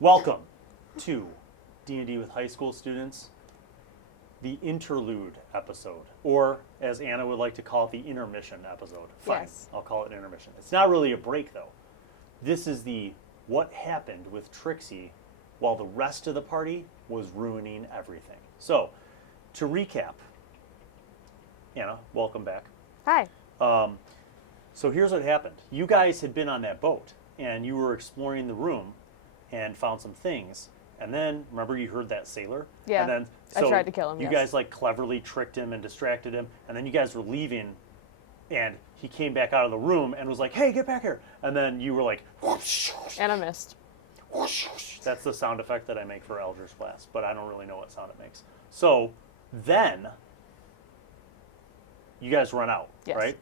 Welcome to D&D with high school students, the interlude episode, or as Anna would like to call it, the intermission episode. Fine, Yes. I'll call it intermission. It's not really a break, though. This is the what happened with Trixie while the rest of the party was ruining everything. So, to recap, Anna, welcome back. Hi. So here's what happened. You guys had been on that boat, and you were exploring the room and found some things. And then, remember you heard that sailor? Yeah, And then, I tried to kill him, You yes. guys like cleverly tricked him and distracted him. And then you guys were leaving, and he came back out of the room and was like, hey, get back here. And then you were like, whoosh, And I missed. whoosh, whoosh. That's the sound effect that I make for Eldritch Blast, but I don't really know what sound it makes. So then, you guys run out, Yes. right?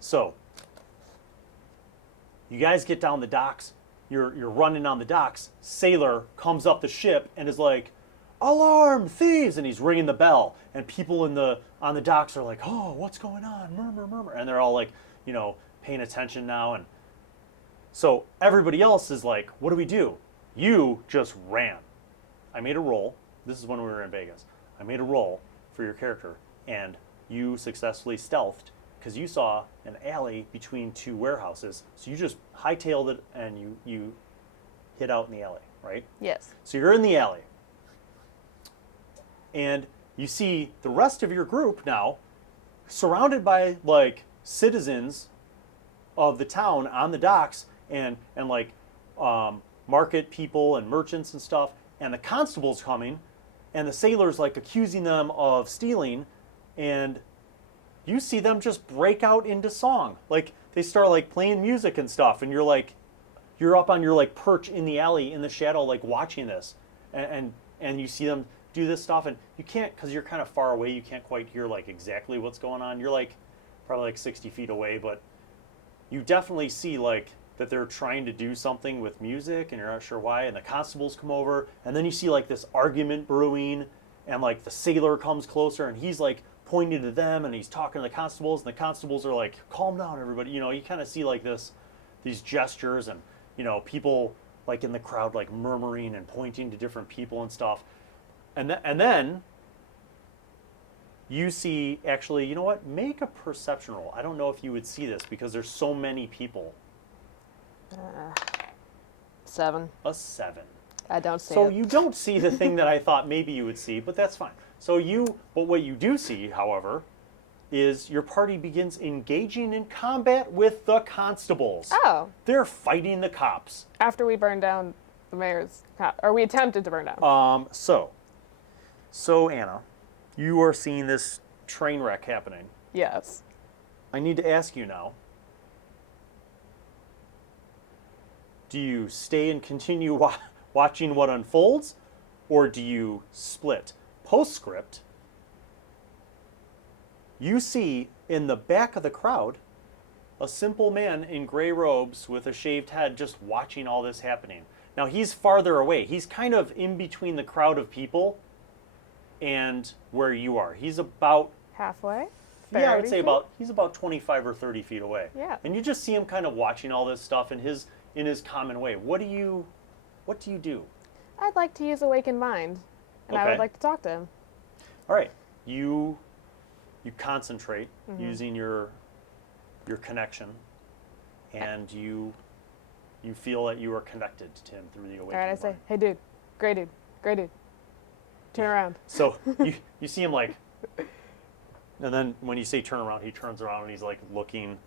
So, you guys get down the docks. You're running on the docks. Sailor comes up the ship and is like, "Alarm, thieves!" And he's ringing the bell. And people on the docks are like, "Oh, what's going on?" Murmur, murmur. And they're all like, paying attention now. And so everybody else is like, "What do we do?" You just ran. I made a roll. This is when we were in Vegas. I made a roll for your character, and you successfully stealthed because you saw an alley between two warehouses. So you just hightailed it and you hid out in the alley, right? Yes. So you're in the alley. And you see the rest of your group now surrounded by like citizens of the town on the docks and market people and merchants and stuff, and the constable's coming and the sailor's like accusing them of stealing, and you see them just break out into song. Like they start like playing music and stuff, and you're up on your like perch in the alley in the shadow like watching this, and you see them do this stuff, and you can't, because you're kind of far away, you can't quite hear like exactly what's going on. You're like probably like 60 feet away, but you definitely see like that they're trying to do something with music and you're not sure why, and the constables come over, and then you see like this argument brewing, and like the sailor comes closer and he's like pointing to them and he's talking to the constables, and the constables are like, calm down everybody. You kind of see like these gestures, and people like in the crowd like murmuring and pointing to different people and stuff. And then you see, actually, you know what? Make a perception roll. I don't know if you would see this because there's so many people. 7. A 7. I don't see So it. you don't see the thing that I thought maybe you would see, but that's fine. But what you do see, however, is your party begins engaging in combat with the constables. Oh. They're fighting the cops. After we burned down the mayor's house, or we attempted to burn down. So Anna, you are seeing this train wreck happening. Yes. I need to ask you now. Do you stay and continue watching what unfolds, or do you split? Postscript, you see in the back of the crowd a simple man in gray robes with a shaved head just watching all this happening. Now he's farther away. He's kind of in between the crowd of people and where you are. He's about Halfway? I would say 30 feet? he's about 25 or 30 feet away. Yeah. And you just see him kind of watching all this stuff in his common way. What do you do? I'd like to use Awakened Mind, and I Okay. would like to talk to him. All right. You concentrate using your connection, and you feel that you are connected to him through the awakening. All right, I say, hey, dude. Gray dude. Gray dude. Turn around. So you see him like, and then when you say turn around, he turns around and he's like looking.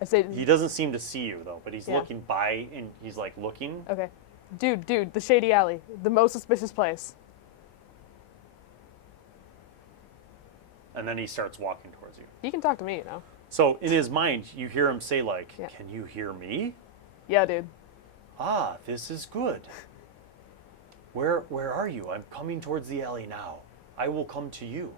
I say, He doesn't seem to see you though, but he's Yeah. looking by and he's like looking. okay. Dude, the shady alley. The most suspicious place. And then he starts walking towards you. You can talk to me, So in his mind, you hear him say like, Yeah. "Can you hear me?" Yeah, dude. Ah, this is good. Where are you? I'm coming towards the alley now. I will come to you.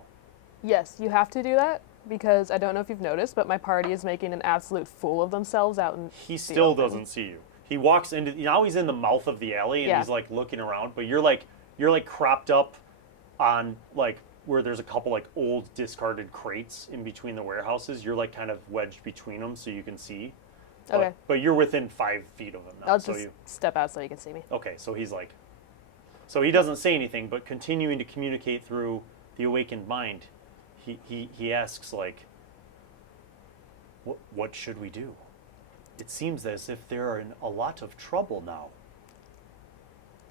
Yes, you have to do that because I don't know if you've noticed, but my party is making an absolute fool of themselves out in He the still open. doesn't see you. He walks into, now he's in the mouth of the alley and Yeah. he's like looking around, but you're like cropped up on like where there's a couple like old discarded crates in between the warehouses. You're like kind of wedged between them so you can see. Okay. But you're within 5 feet of him now. I'll so just you, step out so you can see me. okay, so he's like, so he doesn't say anything, but continuing to communicate through the awakened mind, he asks like, what should we do? It seems as if they're in a lot of trouble now.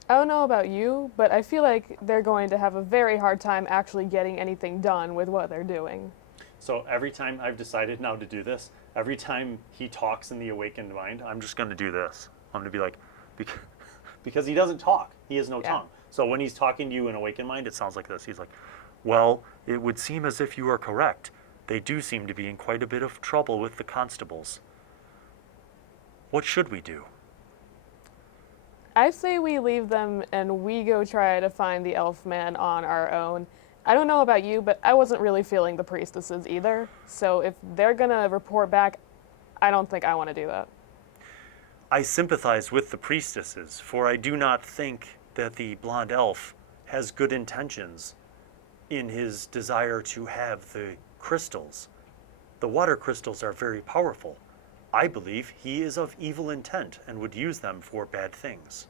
I don't know about you, but I feel like they're going to have a very hard time actually getting anything done with what they're doing. So every time I've decided now to do this, every time he talks in the awakened mind, I'm just going to do this. I'm going to be like, because he doesn't talk. He has no tongue. So when he's talking to you in awakened mind, it sounds like this. He's like, well, it would seem as if you are correct. They do seem to be in quite a bit of trouble with the constables. What should we do? I say we leave them and we go try to find the elf man on our own. I don't know about you, but I wasn't really feeling the priestesses either. So if they're gonna report back, I don't think I want to do that. I sympathize with the priestesses, for I do not think that the blonde elf has good intentions in his desire to have the crystals. The water crystals are very powerful. I believe he is of evil intent and would use them for bad things.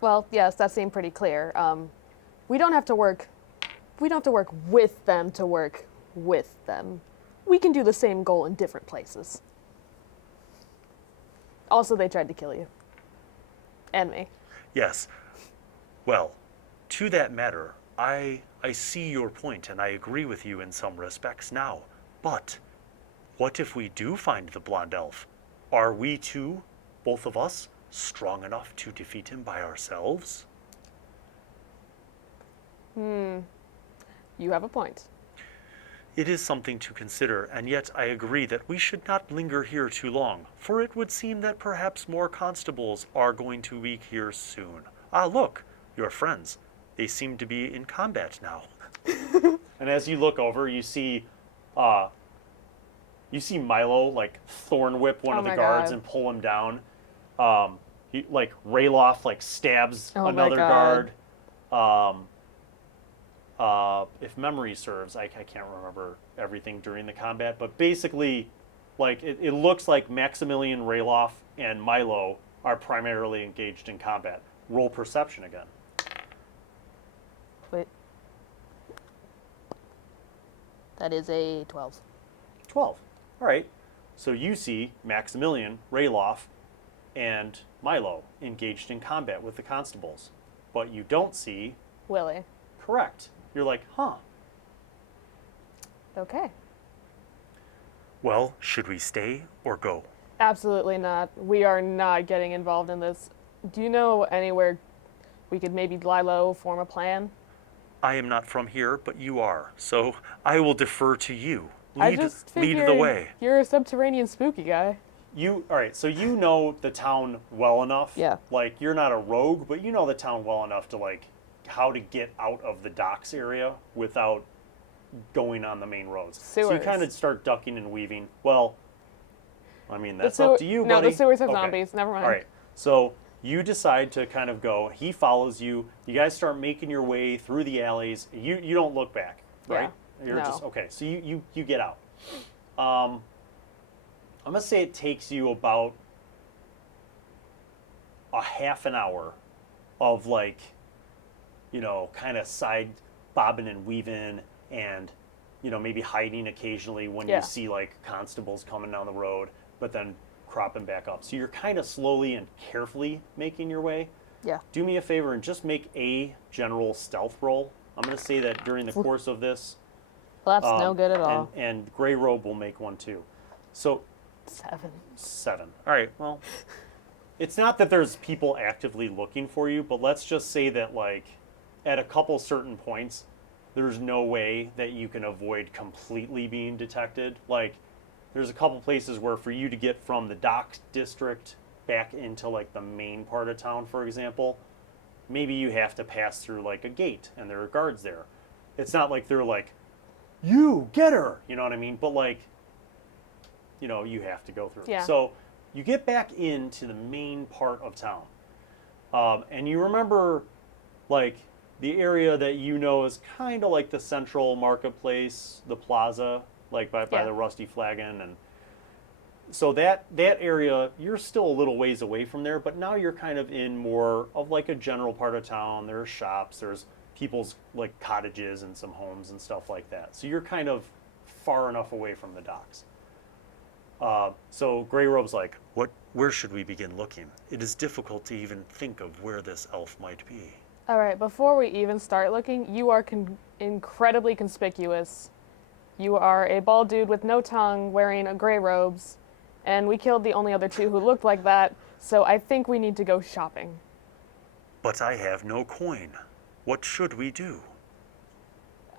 Well, yes, that seemed pretty clear. We don't have to work with them to work with them. We can do the same goal in different places. Also, they tried to kill you. And me. Yes. Well, to that matter, I see your point and I agree with you in some respects now. But what if we do find the blonde elf? Are we two, both of us, strong enough to defeat him by ourselves? You have a point. It is something to consider, and yet I agree that we should not linger here too long, for it would seem that perhaps more constables are going to be here soon. Ah, look, your friends. They seem to be in combat now. And as you look over, you see Milo like thorn whip one of the guards and pull him down. He like Rayloff like stabs another guard. If memory serves, I can't remember everything during the combat, but basically, like it looks like Maximilian Rayloff and Milo are primarily engaged in combat. Roll perception again. Wait. That is a 12. 12. All right. So you see Maximilian, Rayloff, and Milo engaged in combat with the constables. But you don't see... Willie. Correct. You're like, huh. Okay. Well, should we stay or go? Absolutely not. We are not getting involved in this. Do you know anywhere we could maybe lie low, form a plan? I am not from here, but you are. So I will defer to you. I just lead figured the way. You're a subterranean spooky guy. All right, so you know the town well enough. Yeah. Like, you're not a rogue, but you know the town well enough to, like, how to get out of the docks area without going on the main roads. Sewers. So you kind of start ducking and weaving. Well, I mean, that's up to you, buddy. No, the sewers have Okay. zombies. Never mind. All right, so you decide to kind of go. He follows you. You guys start making your way through the alleys. You don't look back, right? Yeah. You're No. just, okay, so you get out. I'm going to say it takes you about a half an hour of, like, you know, kind of side bobbing and weaving and, you know, maybe hiding occasionally when you see, like, constables coming down the road, but then cropping back up. So you're kind of slowly and carefully making your way. Yeah. Do me a favor and just make a general stealth roll. I'm going to say that during the course of this. Well, that's no good at all. And Grey Robe will make one too. So 7. All right, well, it's not that there's people actively looking for you, but let's just say that, like, at a couple certain points, there's no way that you can avoid completely being detected. Like, there's a couple places where for you to get from the dock district back into, like, the main part of town, for example, maybe you have to pass through, like, a gate, and there are guards there. It's not like they're like, you, get her! You know what I mean? But, like, you know, you have to go through. Yeah. So you get back into the main part of town. And you remember, like, the area that you know is kind of like the central marketplace, the plaza, like by the Rusty Flagon. And so that area, you're still a little ways away from there, but now you're kind of in more of like a general part of town. There's shops, there's people's like cottages and some homes and stuff like that. So you're kind of far enough away from the docks. So Grey Robe's like, where should we begin looking? It is difficult to even think of where this elf might be. All right, before we even start looking, you are incredibly conspicuous. You are a bald dude with no tongue wearing gray robes, and we killed the only other two who looked like that, so I think we need to go shopping. But I have no coin. What should we do?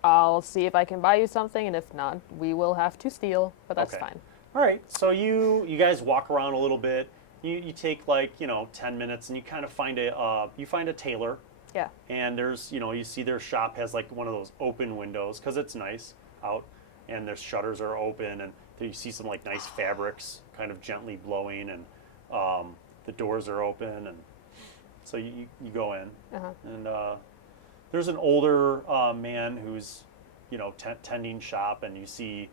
I'll see if I can buy you something, and if not, we will have to steal, but that's Okay. fine. All right, so you guys walk around a little bit. You take like 10 minutes, and you kind of find a tailor. Yeah. And there's you see their shop has like one of those open windows because it's nice out, and their shutters are open, and there you see some like nice fabrics kind of gently blowing, and the doors are open, and so you go in, and there's an older man who's tending shop, and you see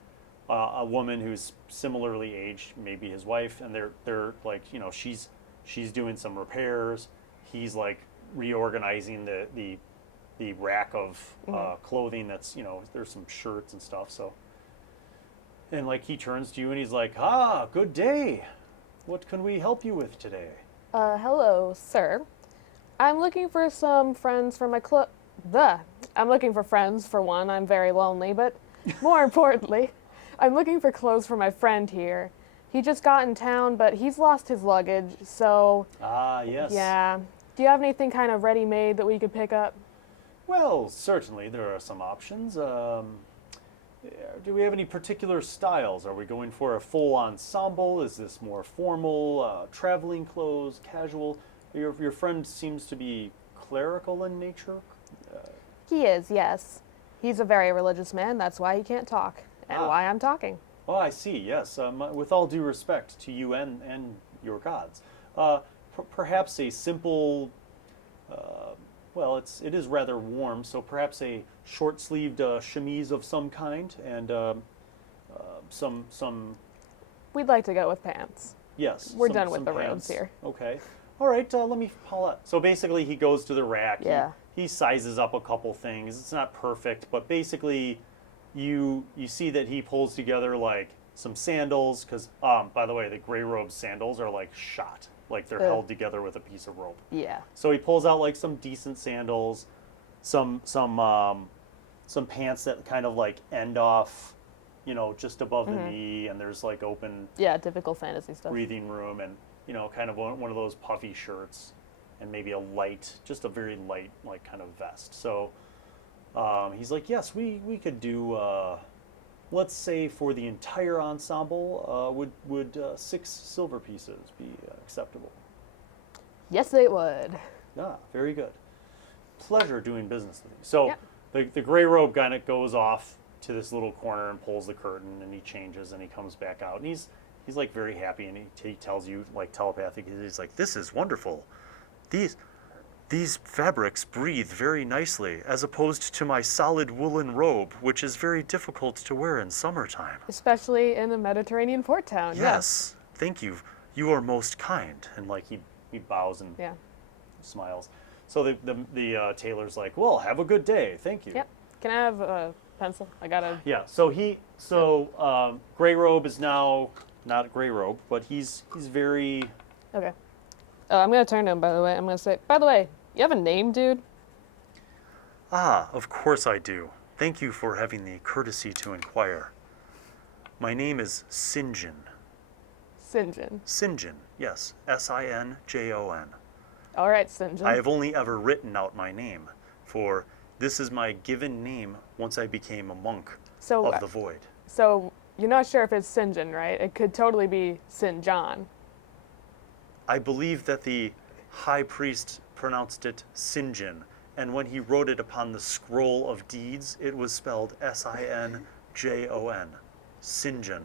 a woman who's similarly aged, maybe his wife, and they're like she's doing some repairs. He's like reorganizing the rack of clothing that's there's some shirts and stuff. So and like he turns to you and he's like, good day, what can we help you with today? Hello, sir. I'm looking for some friends for my I'm looking for friends, for one. I'm very lonely, but more importantly, I'm looking for clothes for my friend here. He just got in town, but he's lost his luggage, so... Yes. Yeah. Do you have anything kind of ready-made that we could pick up? Well, certainly there are some options. Do we have any particular styles? Are we going for a full ensemble? Is this more formal, traveling clothes, casual? Your friend seems to be clerical in nature. He is, yes. He's a very religious man. That's why he can't talk, and why I'm talking. Oh, I see. Yes. With all due respect to you and your gods, perhaps a simple. Well, it is rather warm, so perhaps a short-sleeved chemise of some kind, and some. We'd like to go with pants. Yes. We're done with some the pants. robes here. Okay. All right. Let me pull out. So basically, he goes to the rack. Yeah. He sizes up a couple things. It's not perfect, but basically, you see that he pulls together like some sandals. Because by the way, the Grey Robe sandals are like shot. Like they're held together with a piece of rope. Yeah. So he pulls out like some decent sandals, some pants that kind of like end off, just above the knee, and there's like open. Yeah, typical fantasy stuff. Breathing room, and kind of one of those puffy shirts, and maybe just a very light like kind of vest. So he's like, yes, we could do. Let's say for the entire ensemble, would 6 silver pieces be acceptable? Yes, they would. Very good. Pleasure doing business with you. So the Grey Robe kind of goes off to this little corner and pulls the curtain, and he changes, and he comes back out, and he's like very happy, and he tells you like telepathically, he's like, this is wonderful. These fabrics breathe very nicely, as opposed to my solid woolen robe, which is very difficult to wear in summertime. Especially in a Mediterranean port town. Yes. Thank you. You are most kind. And like he bows and smiles. So the tailor's like, well, have a good day. Thank you. Yep. Can I have a pencil? I gotta. Yeah. So Grey Robe is now not Grey Robe, but he's very. Okay. I'm gonna turn to him. By the way, I'm gonna say, by the way, you have a name, dude? Of course I do. Thank you for having the courtesy to inquire. My name is Sinjin. Sinjin. Sinjin, yes. Sinjon. All right, Sinjin. I have only ever written out my name, for this is my given name once I became a monk of the Void. So you're not sure if it's Sinjin, right? It could totally be Sinjon. I believe that the high priest pronounced it Sinjin, and when he wrote it upon the scroll of deeds, it was spelled Sinjon. Sinjin.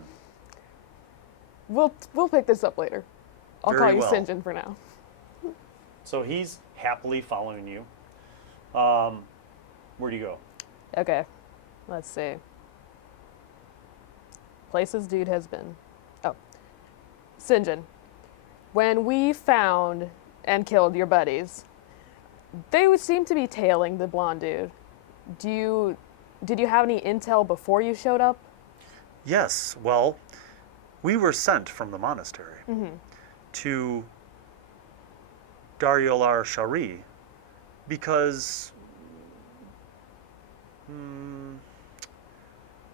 We'll pick this up later. I'll Very call you well. Sinjin for now. So he's happily following you. Where do you go? Okay. Let's see. Places dude has been. Oh. St. John, when we found and killed your buddies, they would seem to be tailing the blonde dude. Did you have any intel before you showed up? Yes, well, we were sent from the monastery to Daryolar Shari because...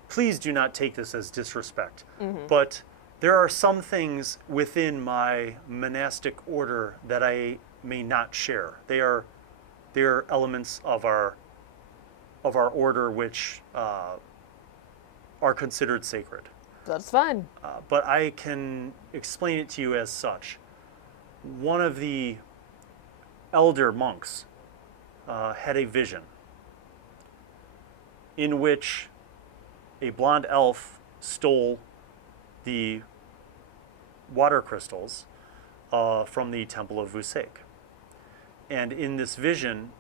please do not take this as disrespect, but there are some things within my monastic order that I may not share. They are elements of our order which are considered sacred. That's fine. But I can explain it to you as such. One of the elder monks had a vision in which a blonde elf stole the water crystals from the Temple of Vusek. And in this vision,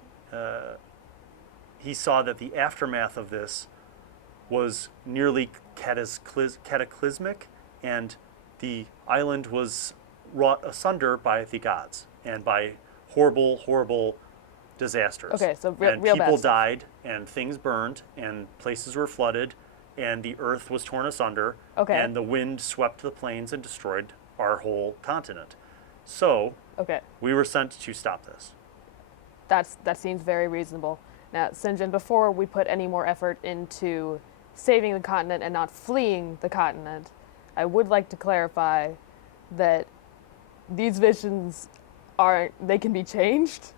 he saw that the aftermath of this was nearly cataclysmic, and the island was wrought asunder by the gods and by horrible, horrible disasters. Okay, so and real people bad stuff. died, and things burned, and places were flooded, and the earth was torn asunder, Okay. and the wind swept the plains and destroyed our whole continent. So Okay, we were sent to stop this. that seems very reasonable. Now, St. John, before we put any more effort into saving the continent and not fleeing the continent, I would like to clarify that these visions they can be changed.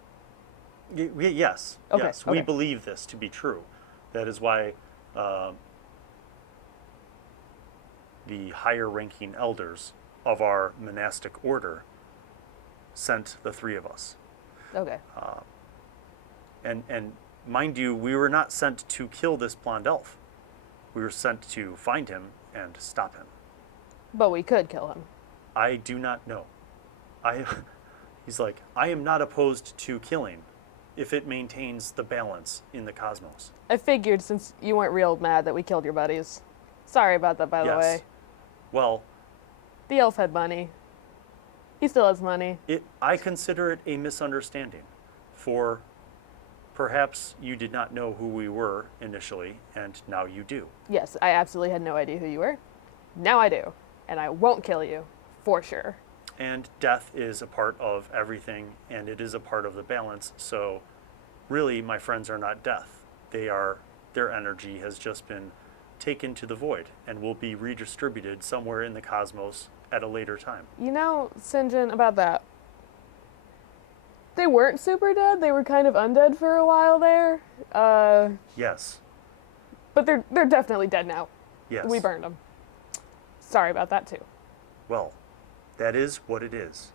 Yes, Okay, yes, we okay. believe this to be true. That is why the higher-ranking elders of our monastic order sent the three of us. Okay. And mind you, we were not sent to kill this blonde elf. We were sent to find him and stop him. But we could kill him. I do not know. He's like, I am not opposed to killing if it maintains the balance in the cosmos. I figured since you weren't real mad that we killed your buddies. Sorry about that, by the Yes. way. Well, The elf had money. He still has money. I consider it a misunderstanding, for perhaps you did not know who we were initially, and now you do. Yes, I absolutely had no idea who you were. Now I do. And I won't kill you. For sure. And death is a part of everything, and it is a part of the balance. So really, my friends are not death. Their energy has just been taken to the void and will be redistributed somewhere in the cosmos at a later time. You know, St. John, about that. They weren't super dead. They were kind of undead for a while there. Yes. But they're definitely dead now. Yes. We burned them. Sorry about that too. Well, that is what it is.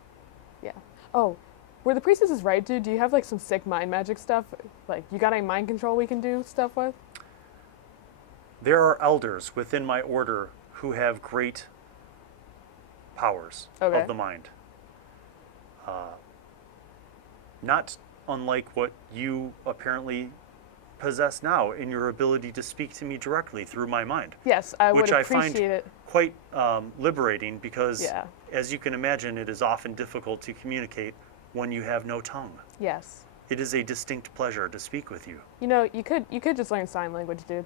Yeah. Oh, were the priestesses right, dude? Do you have like some sick mind magic stuff? Like, you got any mind control we can do stuff with? There are elders within my order who have great powers Okay. of the mind. Not unlike what you apparently possess now in your ability to speak to me directly through my mind. Yes, I would Which I find appreciate it. quite liberating because, Yeah. as you can imagine, it is often difficult to communicate when you have no tongue. Yes. It is a distinct pleasure to speak with you. You know, you could just learn sign language, dude.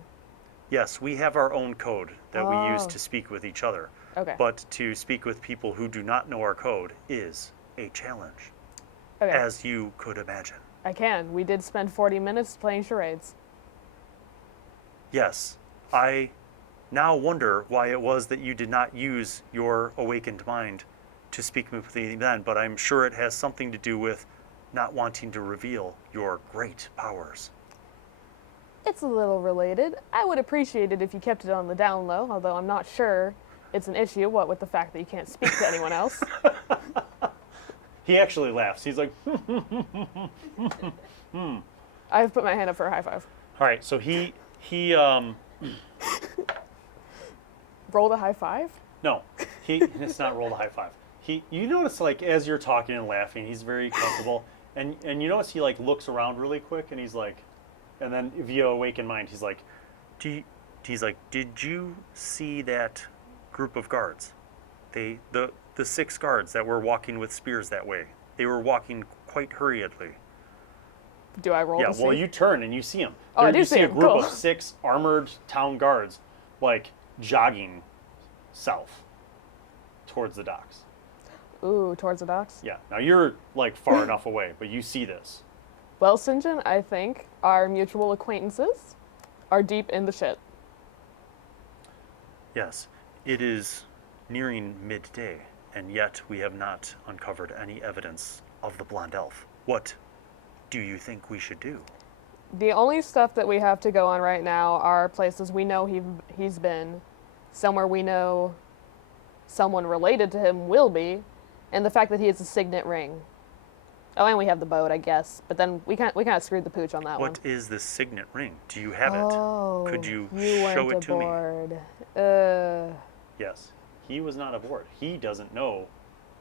Yes, we have our own code that we use Oh. to speak with each other. Okay. But to speak with people who do not know our code is a challenge, Okay. as you could imagine. I can. We did spend 40 minutes playing charades. Yes, I now wonder why it was that you did not use your awakened mind to speak with me then, but I'm sure it has something to do with not wanting to reveal your great powers. It's a little related. I would appreciate it if you kept it on the down low, although I'm not sure it's an issue, what with the fact that you can't speak to anyone else. He actually laughs. He's like, I've put my hand up for a high five. all right, so he Rolled a high five? no, it's not rolled a high five. You notice, like, as you're talking and laughing, he's very comfortable, and you notice he, like, looks around really quick, and he's like, and then via awakened mind, he's like, did you see that group of guards? The the 6 guards that were walking with spears that way. They were walking quite hurriedly. Do I roll Yeah, to see? well, you turn and you see them. Oh, I do you see see a 'em. group Cool. of 6 armored town guards, like, jogging south towards the docks. Ooh, towards the docks? Yeah, now you're, like, far enough away, but you see this. Well, St. John, I think our mutual acquaintances are deep in the shit. Yes, it is nearing midday, and yet we have not uncovered any evidence of the blonde elf. What do you think we should do? The only stuff that we have to go on right now are places we know he's been, somewhere we know someone related to him will be, and the fact that he has a signet ring. Oh, and we have the boat, I guess. But then we kind of screwed the pooch on that one. What is this signet ring? Do you have Oh, it? Could you weren't show it to me? aboard. Yes, he was not aboard. He doesn't know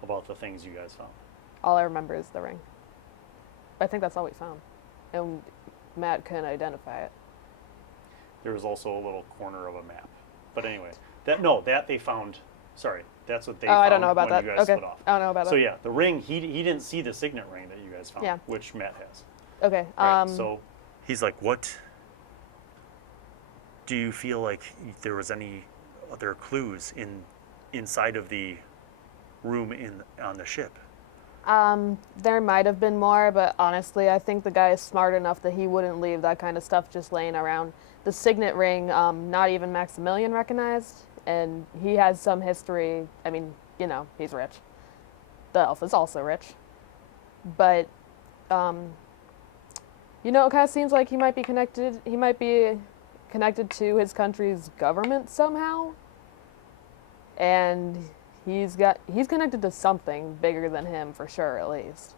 about the things you guys found. All I remember is the ring. I think that's all we found. And Matt couldn't identify it. There was also a little corner of a map. But anyway, that they found. Sorry, that's what they Oh, found I don't know about when that. you guys Okay. split off. I don't know about So that. yeah, the ring, he didn't see the signet ring that you guys found, Yeah. which Matt has. Okay. Right, so He's like, what? Do you feel like there was any other clues inside of the room on the ship? there might have been more, but honestly, I think the guy is smart enough that he wouldn't leave that kind of stuff just laying around. The signet ring, not even Maximilian recognized, and he has some history. I mean, you know, he's rich. The elf is also rich. But, you know, it kind of seems like he might be connected. He might be connected to his country's government somehow. And he's connected to something bigger than him for sure, at least.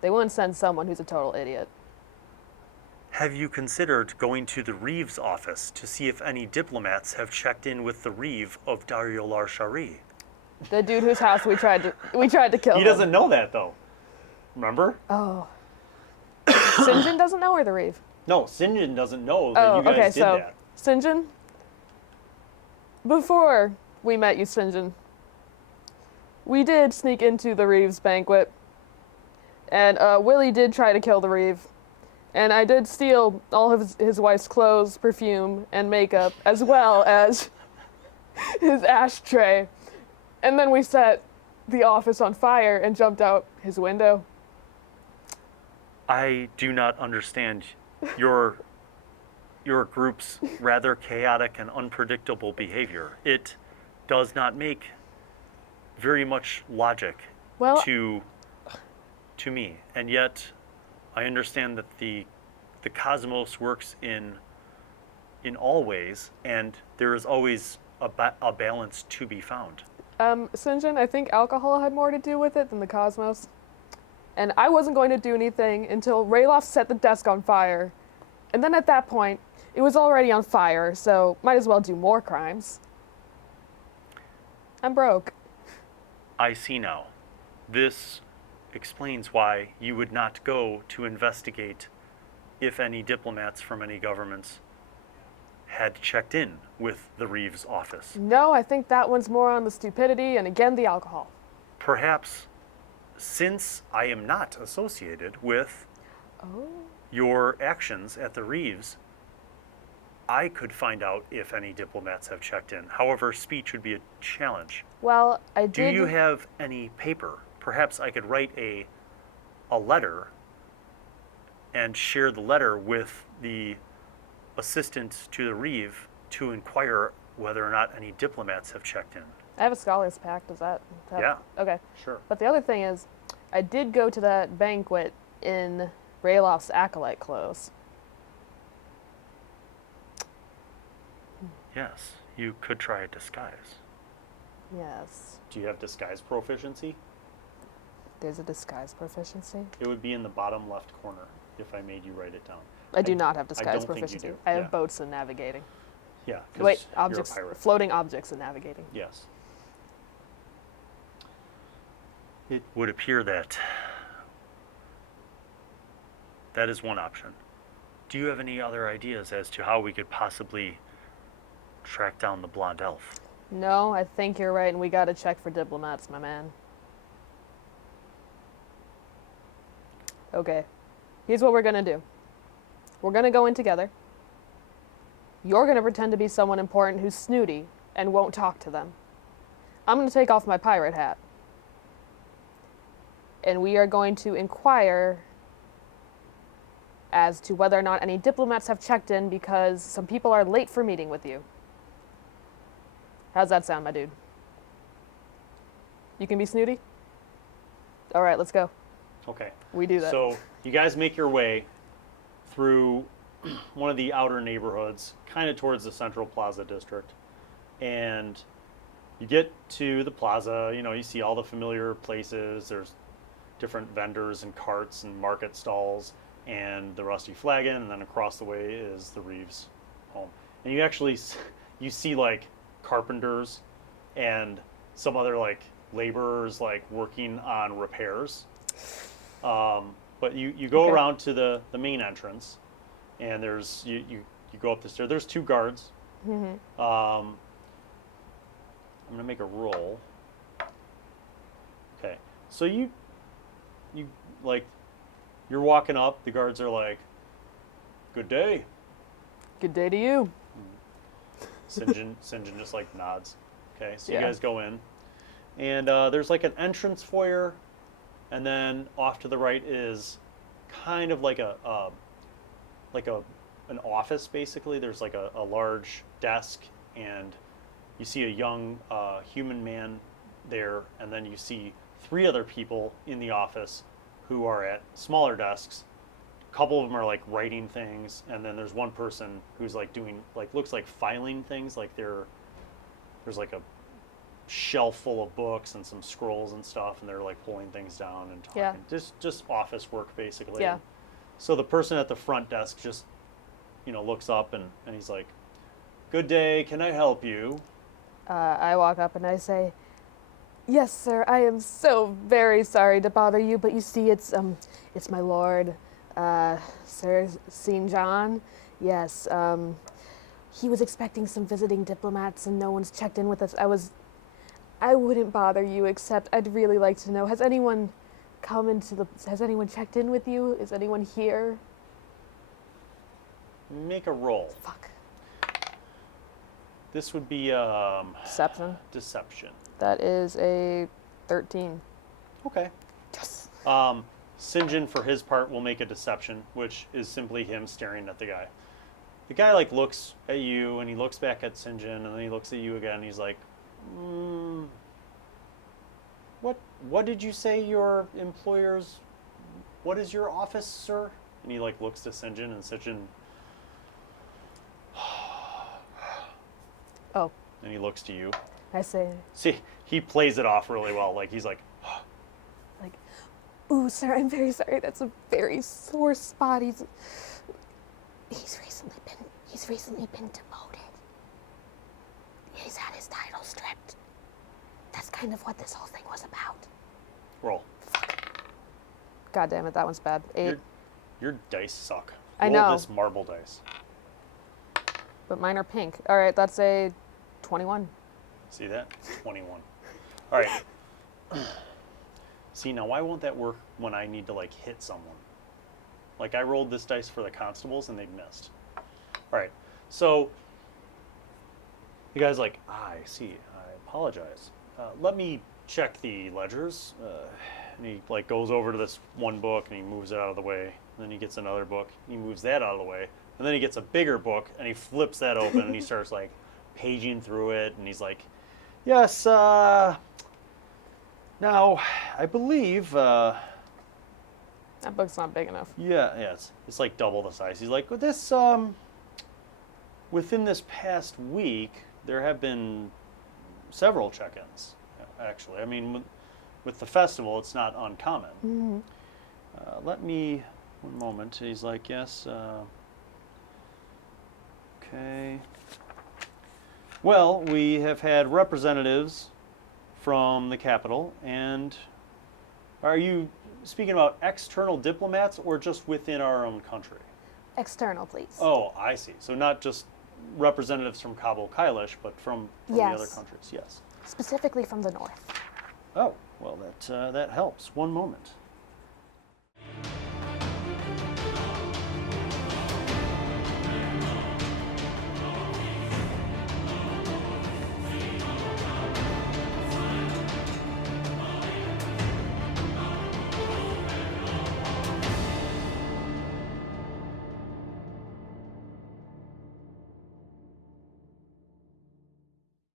They wouldn't send someone who's a total idiot. Have you considered going to the Reeves office to see if any diplomats have checked in with the Reeve of Dario Larshari? The dude whose house we tried to kill. he doesn't know that though. Remember? Oh. St. John doesn't know, or the Reeve? No, Sinjin doesn't know that Oh, you guys okay, did so that. St. John, before we met you, St. John, we did sneak into the Reeves banquet, and Willie did try to kill the Reeve, and I did steal all of his wife's clothes, perfume, and makeup, as well as his ashtray, and then we set the office on fire and jumped out his window. I do not understand your group's rather chaotic and unpredictable behavior. It does not make very much logic Well, to me, and yet I understand that the cosmos works in all ways, and there is always a balance to be found. St. John, I think alcohol had more to do with it than the cosmos. And I wasn't going to do anything until Rayloff set the desk on fire. And then at that point, it was already on fire, so might as well do more crimes. I'm broke. I see now. This explains why you would not go to investigate if any diplomats from any governments had checked in with the Reeves office. No, I think that one's more on the stupidity and again the alcohol. Perhaps, since I am not associated with Oh. your actions at the Reeves, I could find out if any diplomats have checked in. However, speech would be a challenge. Well, I Do did. you have any paper? Perhaps I could write a letter and share the letter with the assistant to the Reeve to inquire whether or not any diplomats have checked in. I have a scholar's pact. Does that? Yeah. Okay. Sure. But the other thing is, I did go to that banquet in Rayloff's acolyte clothes. Yes, you could try a disguise. Yes. Do you have disguise proficiency? There's a disguise proficiency. It would be in the bottom left corner if I made you write it down. I do not have I disguise don't think you proficiency. do, I have yeah. boats and navigating. Yeah. 'cause Wait, you're objects, a pirate. floating objects and navigating. Yes. It would appear that that is one option. Do you have any other ideas as to how we could possibly track down the blonde elf? No, I think you're right, and we gotta check for diplomats, my man. Okay. Here's what we're gonna do. We're gonna go in together. You're gonna pretend to be someone important who's snooty and won't talk to them. I'm gonna take off my pirate hat. And we are going to inquire as to whether or not any diplomats have checked in because some people are late for meeting with you. How's that sound, my dude? You can be snooty? All right, let's go. Okay. We do that. So you guys make your way through one of the outer neighborhoods, kind of towards the Central Plaza district. And you get to the plaza, you see all the familiar places. There's different vendors and carts and market stalls and the Rusty Flagon, and then across the way is the Reeves home. And you see like carpenters and some other like laborers like working on repairs. But you go Okay. around to the main entrance, and there's you go up the stairs. There's 2 guards. Mm-hmm. I'm gonna make a roll. Okay, so you like you're walking up. The guards are like, "Good day." Good day to you. St. John just like nods. Okay, so Yeah. you guys go in, and there's like an entrance foyer, and then off to the right is kind of like an office basically. There's like a large desk, and you see a young human man there, and then you see 3 other people in the office who are at smaller desks. A couple of them are like writing things, and then there's one person who's like doing looks like filing things. Like there's like a shelf full of books and some scrolls and stuff, and they're like pulling things down and talking. Yeah. Just office work basically. Yeah. So the person at the front desk just looks up and he's like, "Good day, can I help you?" I walk up and I say, "Yes, sir. I am so very sorry to bother you, but you see, it's my lord, Sir St. John. Yes. He was expecting some visiting diplomats, and no one's checked in with us. I wouldn't bother you, except I'd really like to know: has anyone checked in with you? Is anyone here?" Make a roll. Fuck. This would be Deception. deception. That is a 13. Okay. Yes. St. John, for his part, will make a deception, which is simply him staring at the guy. The guy like looks at you, and he looks back at St. John, and then he looks at you again. And he's like, What did you say your employer's? What is your office, sir? And he like looks to St. John, and St. John, Oh, and he looks to you. I say, See, he plays it off really well. Like he's like, like, "Ooh, sir, I'm very sorry. That's a very sore spot. He's recently been demoted. He's had his title stripped. That's kind of what this whole thing was about." roll. God damn it, that one's bad. 8, Your dice suck. I Roll know. this marble dice. but mine are pink. All right, that's a 21. See that? 21. All right. See, now why won't that work when I need to like hit someone? Like I rolled this dice for the constables and they missed. All right. So the guy's like, "I see. I apologize. Let me check the ledgers." And he like goes over to this one book and he moves it out of the way. And then he gets another book. He moves that out of the way. And then he gets a bigger book and he flips that open and he starts like paging through it. And he's like, "Yes, now I believe, That book's not big enough. yeah, it's like double the size." He's like, "This, within this past week, there have been several check-ins, actually. I mean, with the festival, it's not uncommon." Mm-hmm. Let me, one moment. He's like, "Yes, okay. Well, we have had representatives from the capital, and are you speaking about external diplomats or just within our own country?" External, please. Oh, I see. So not just representatives from Cabo Kailish, but from the other countries, yes. Specifically from the north. Oh, well, that helps. One moment.